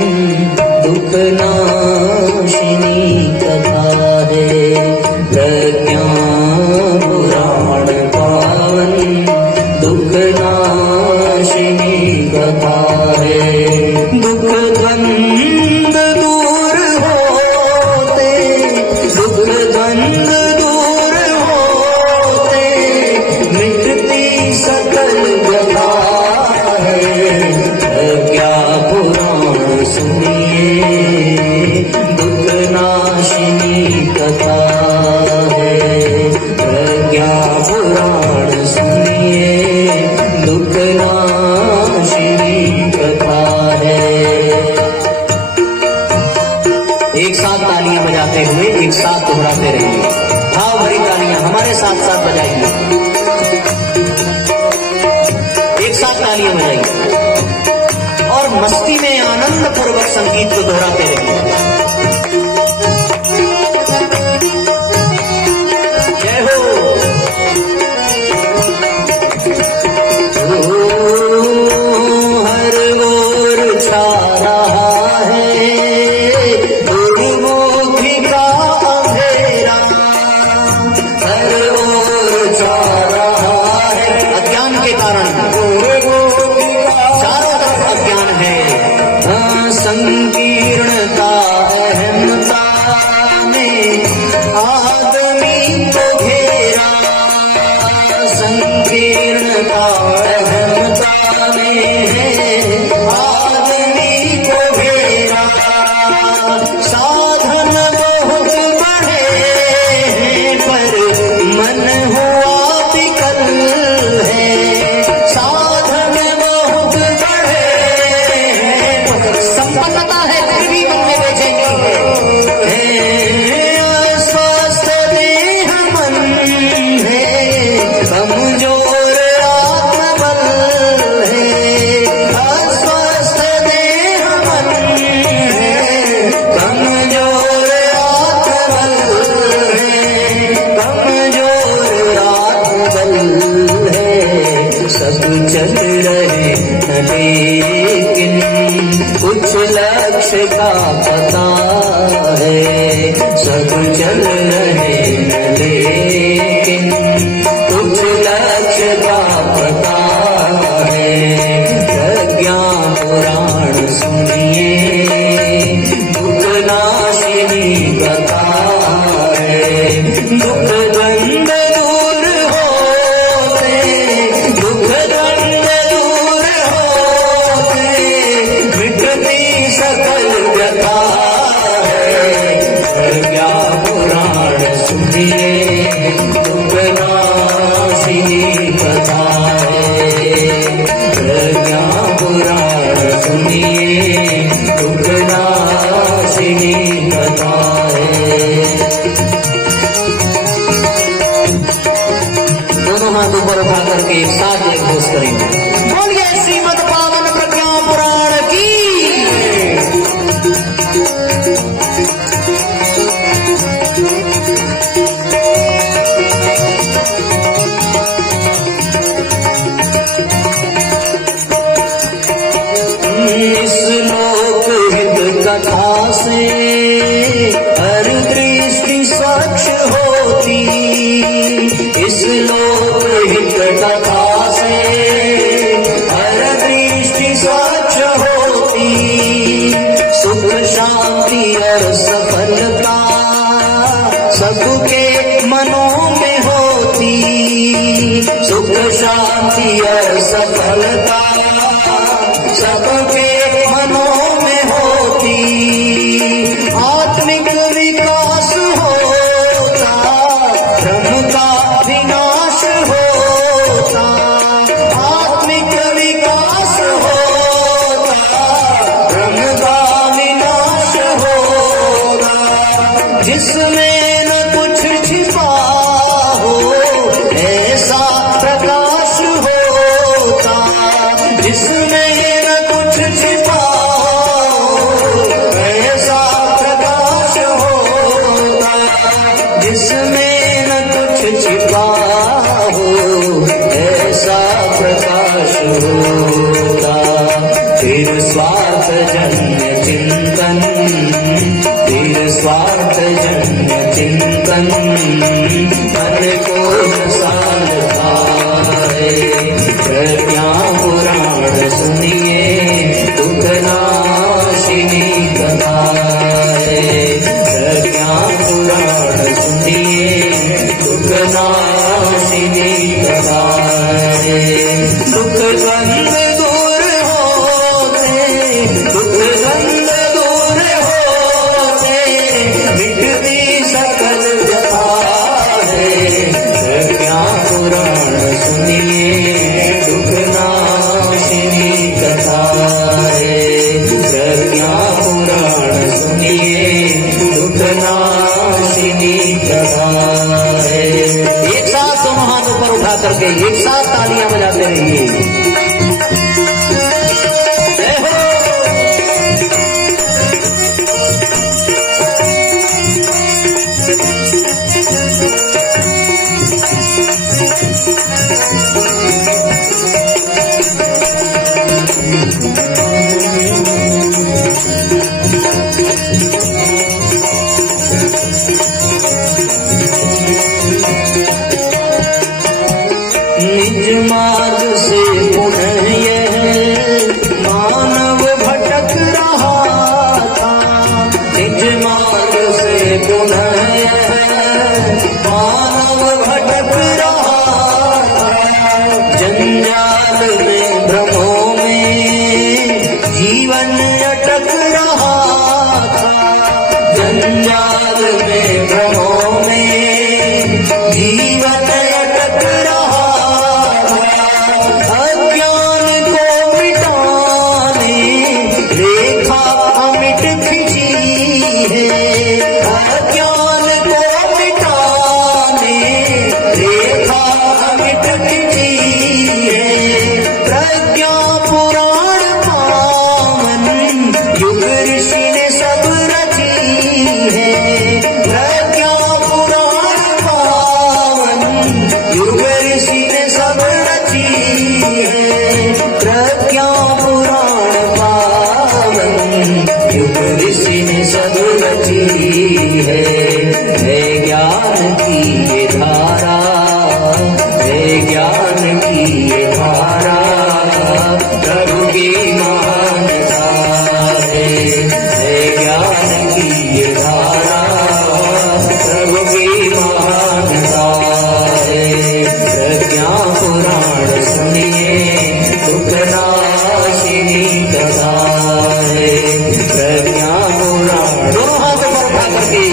दुख नाशिनी कथा है। प्रज्ञा पुराण पावन दुख नाशिनी कथा है। दुख द्वंद दूर होते, दुख द्वंद दूर होते, मिटती सकल व्यथा है। प्रज्ञा पुराण सुनिए, दुख नाशिनी कथा है। प्रज्ञा पुराण सुनिए, दुख नाशिनी कथा है। एक साथ तालियां बजाते हुए एक साथ दोहराते रहिए, भाव भरी तालियां हमारे साथ साथ बजाइए, एक साथ तालियां बजाइए और मस्ती में आनंद पूर्वक संगीत को दोहराते रहिए। जय हो। हर ओर छा रहा है दुर्मुखी का अंधेरा, हर ओर छा रहा है अज्ञान के कारण, चारों तरफ अज्ञान है। संकीर्णता अहमता में आदमी को घेरा, संकीर्णता अहमता में आदमी को घेरा। साधन बहुत बढ़े हैं पर मन हुआ विकल है। साधन बहुत बढ़े हैं, संपन्नता है फिर भी मन में बेचैनी है। स्वस्थ देह मन है, कमजोर आत्मबल है। अस्वस्थ देह मन है, कमजोर आत्मबल है, कमजोर आत्मबल है। सब चल रहे लेकिन कुछ लक्ष्य का पता है। सब चल रहे लेकिन कुछ लक्ष्य का पता है। प्रज्ञा पुराण सुनिए दुखनाशिनी कथा है। प्रज्ञा पुराण सुनिए दुखनाशिनी कथा है। दोनों हाथ ऊपर उठा करके एक साथ एक घोष करेंगे, बोलिए श्रीमद् पावन प्रज्ञा पुराण की। इस लोक हित कथा से हर दृष्टि स्वच्छ होती। इस लोक हित कथा से हर दृष्टि स्वच्छ होती। सुख शांति और सफलता सबके मनों में होती। सुख शांति और सफलता सबके मनों में होती। आत्मिक विकास होता, भ्रम का विनाश होता। आत्मिक विकास होता, भ्रम का विनाश होता। जिसमें न कुछ छिपा हो ऐसा प्रकाश होता। जिसमें छिपा ऐसा प्रकाश होता। जिसमें न कुछ छिपा हो ऐसा प्रकाश होता। फिर स्वार्थ जन्य चिंतन, फिर स्वार्थ जन्य चिंतन मन को नसाता है। प्रज्ञा पुराण सुनिए दुखनाशिनी कथा है। प्रज्ञा पुराण सुनिए दुखनाशिनी कथा है। दुख द्वंद दूर होते, दुख द्वंद दूर होते, मिटती सकल व्यथा है। प्रज्ञा पुराण सुनिए दुखनाशिनी कथा है। प्रज्ञा पुराण सुनिए दुखनाशिनी कथा है। एक साथ दोनों हाथ ऊपर उठा करके एक साथ तालियां बजाते रहिए। निज मार्ग से पुनः यह मानव भटक रहा था। निज मार्ग से पुनः यह मानव भटक रहा था। जंजाल में भ्रमों में जीवन अटक रहा था। जंजाल में भ्रमों में जीवन अटक रहा। अज्ञान को मिटाने रेखा अमिट खिंची है। अज्ञान को मिटाने रेखा अमिट खिंची है। प्रज्ञा पुराण पावन युग ऋषि ने सब रची है। प्रज्ञा पुराण पावन युग ऋषि ने सब रची है। प्रज्ञा पुराण पावन युग ऋषि ने सब रची है। ज्ञान की ये धारा, है ज्ञान की ये धारा, प्रभु की मानता है। ज्ञान की ये धारा, प्रभु की मानता है। प्रज्ञा पुराण सुनिए दुखनाशिनी कथा है। प्रज्ञा पुराण दोनों हाथ पर उठा करके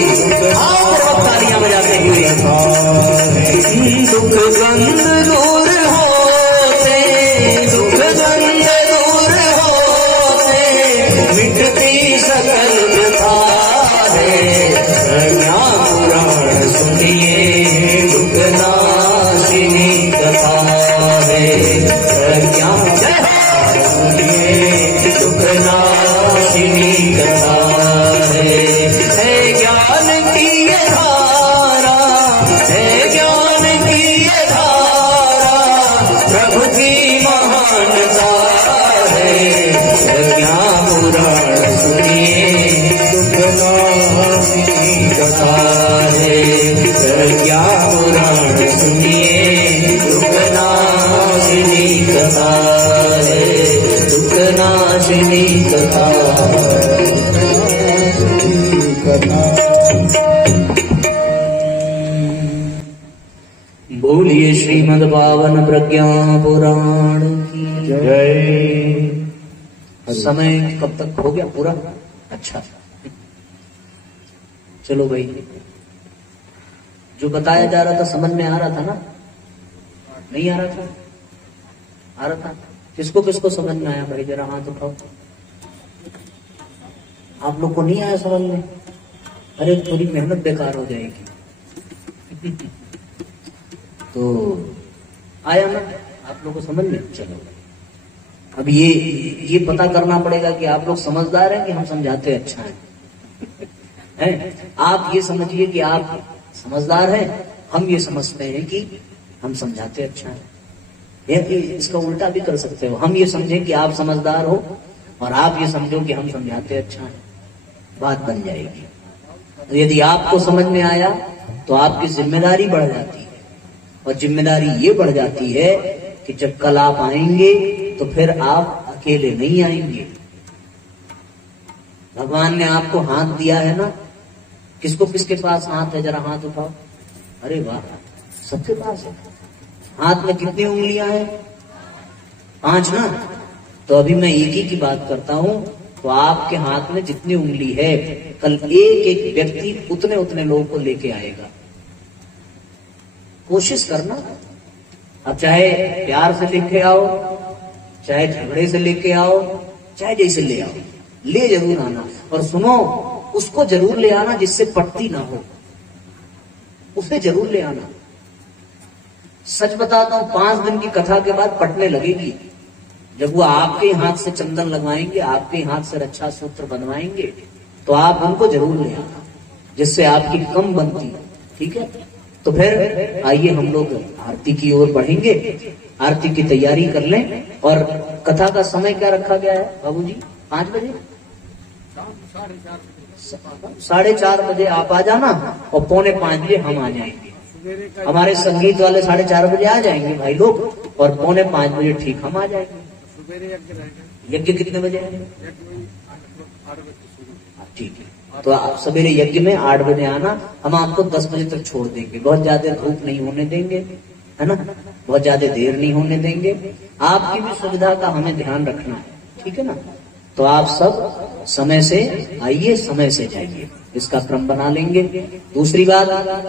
कथा है, प्रज्ञा पुराण सुनिए, दुख नाशिनी कथा है, दुख नाशिनी कथा बोलिए श्रीमद् पावन प्रज्ञा पुराण की जय। समय कब तक हो गया पूरा? अच्छा, चलो भाई, जो बताया जा रहा था समझ में आ रहा था ना? नहीं आ रहा था? आ रहा था। किसको किसको समझ में आया भाई? जरा हाथ उठाओ। आप लोग को नहीं आया समझ में? अरे थोड़ी मेहनत बेकार हो जाएगी। तो आया ना आप लोग को समझ में? चलो, अब ये पता करना पड़ेगा कि आप लोग समझदार हैं कि हम समझाते अच्छा है? आप ये समझिए कि आप समझदार हैं, हम ये समझते हैं कि हम समझाते अच्छा है। इसका उल्टा भी कर सकते हो, हम ये समझें कि आप समझदार हो और आप ये समझो कि हम समझाते अच्छा है, बात बन जाएगी। तो यदि आपको समझ में आया तो आपकी जिम्मेदारी बढ़ जाती है, और जिम्मेदारी ये बढ़ जाती है कि जब कल आप आएंगे तो फिर आप अकेले नहीं आएंगे। भगवान ने आपको हाथ दिया है ना, किसको किसके पास हाथ है? जरा हाथ उठाओ। अरे वाह, सबके पास है। हाथ में कितनी उंगलियां हैं? 5 ना? तो अभी मैं एक ही की बात करता हूं। तो आपके हाथ में जितनी उंगली है, कल एक एक व्यक्ति उतने उतने लोगों को लेके आएगा। कोशिश करना। अब चाहे प्यार से लेके आओ, चाहे झगड़े से लेके आओ, चाहे जैसे ले आओ, ले जरूर आना। और सुनो, उसको जरूर ले आना जिससे पटती ना हो, उसे जरूर ले आना। सच बताता हूं, 5 दिन की कथा के बाद पटने लगेगी। जब वो आपके हाथ से चंदन लगवाएंगे, आपके हाथ से रक्षा सूत्र बनवाएंगे, तो आप उनको जरूर ले आना, जिससे आपकी कम बनती है। ठीक है? तो फिर आइए हम लोग आरती की ओर बढ़ेंगे। आरती की तैयारी कर लें। और कथा का समय क्या रखा गया है बाबूजी? 5 बजे? 4:30 बजे आप आ जाना, और 4:45 बजे हम आ जाएंगे। हमारे संगीत वाले 4:30 बजे आ जाएंगे भाई लोग, और 4:45 बजे ठीक हम आ जाएंगे। यज्ञ कितने बजे है? ठीक है, तो आप सवेरे यज्ञ में 8 बजे आना। हम आपको 10 बजे तक छोड़ देंगे, बहुत ज्यादा धूप नहीं होने देंगे, है ना? बहुत ज्यादा देर नहीं होने देंगे। आपकी भी सुविधा का हमें ध्यान रखना है, ठीक है ना? तो आप सब समय से आइए, समय से जाइए, इसका क्रम बना लेंगे। दूसरी बात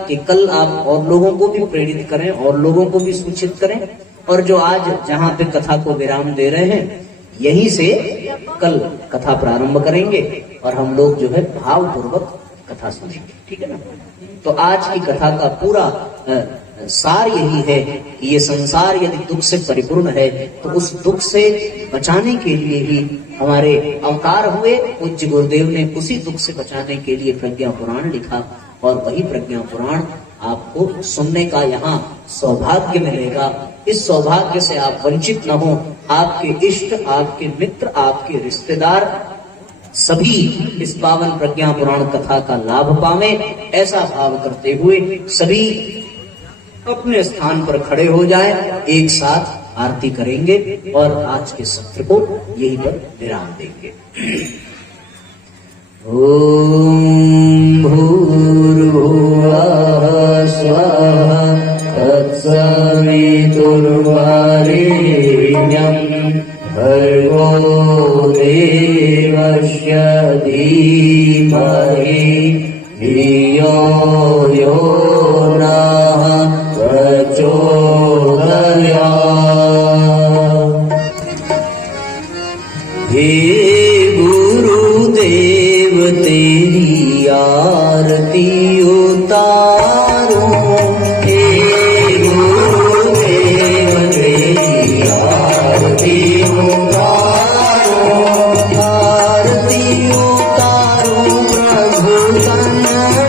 कि कल आप और लोगों को भी प्रेरित करें, और लोगों को भी सूचित करें। और जो आज जहाँ पे कथा को विराम दे रहे हैं, यहीं से कल कथा प्रारंभ करेंगे, और हम लोग जो है भावपूर्वक कथा सुनेंगे। ठीक है ना? तो आज की कथा का पूरा सार यही है कि ये संसार यदि दुख से परिपूर्ण है, तो उस दुख से बचाने के लिए ही हमारे अवतार हुए। पूज्य गुरुदेव ने उसी दुख से बचाने के लिए प्रज्ञा पुराण लिखा, और वही प्रज्ञा पुराण आपको सुनने का यहाँ सौभाग्य मिलेगा। इस सौभाग्य से आप वंचित न हो। आपके इष्ट, आपके मित्र, आपके रिश्तेदार सभी इस पावन प्रज्ञा पुराण कथा का लाभ पावे, ऐसा भाव करते हुए सभी अपने स्थान पर खड़े हो जाएं। एक साथ आरती करेंगे और आज के सत्र को यहीं पर विराम देंगे। ओम भूर्भुवः स्वः तत्सवितुर्वरेण्यं भर्गो देवस्य धीमहि धियो यो नः प्रचोदयात्। हे गुरुदेव तेरी आरती उतारो, हे गुरुदेव तेरी आरती उतारो, आरती उतारो प्रभु तन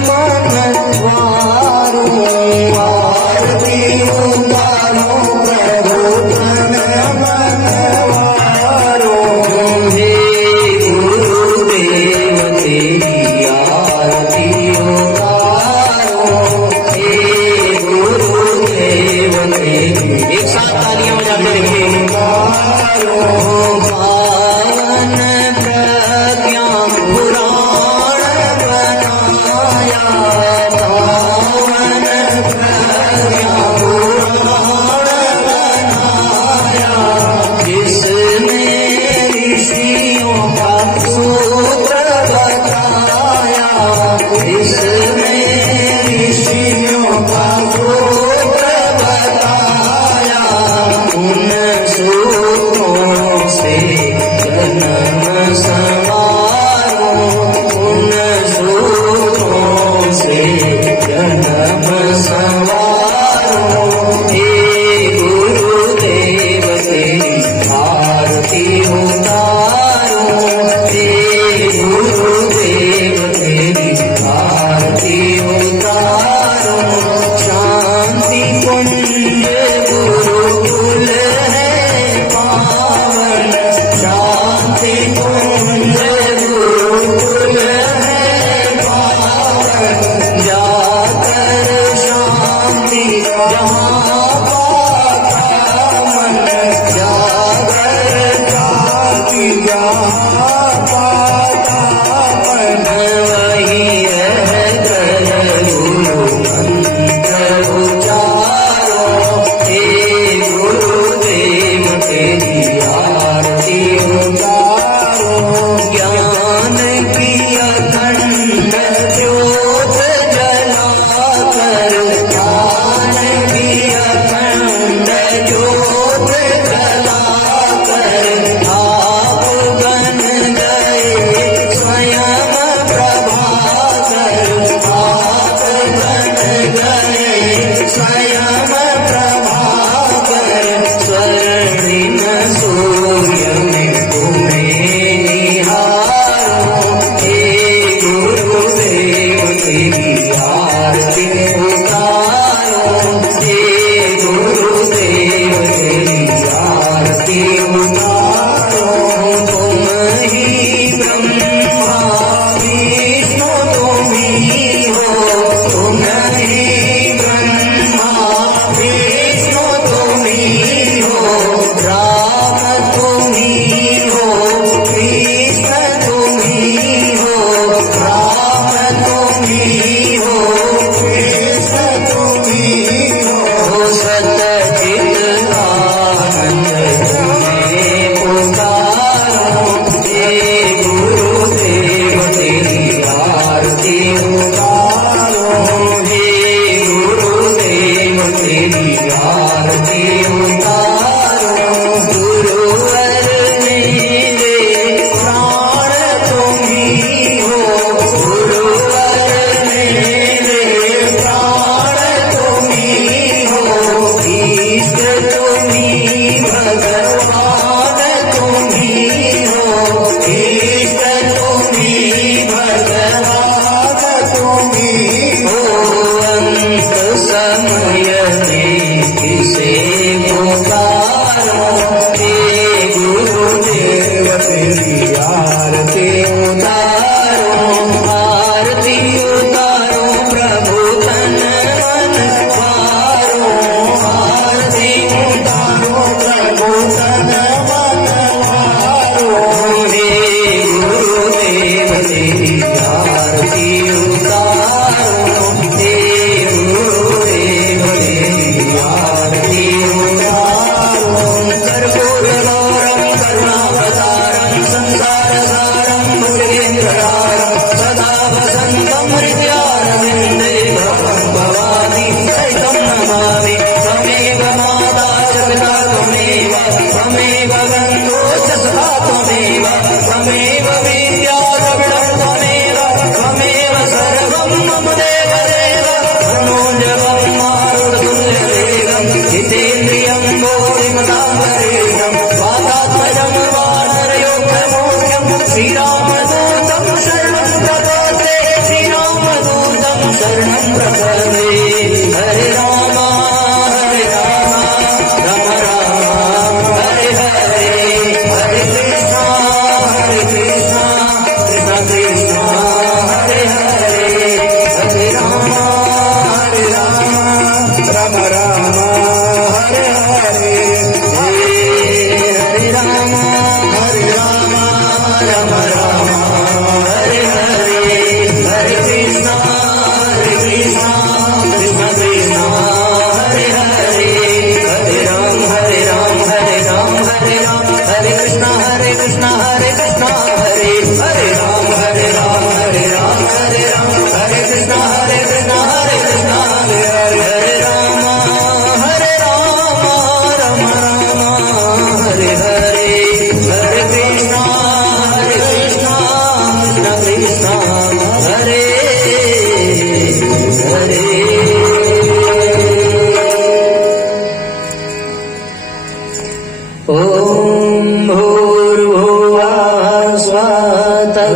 मन द्वारो, आरती उतारो प्रभु तन मन द्वारो। हे गुरुदेव तेरी आरती उतारो।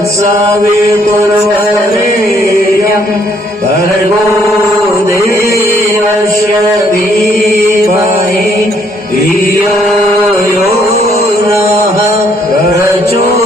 तत्सवितुर्वरेण्यं भर्गो देवस्य धीमहि धियो यो नः प्रचोदयात्।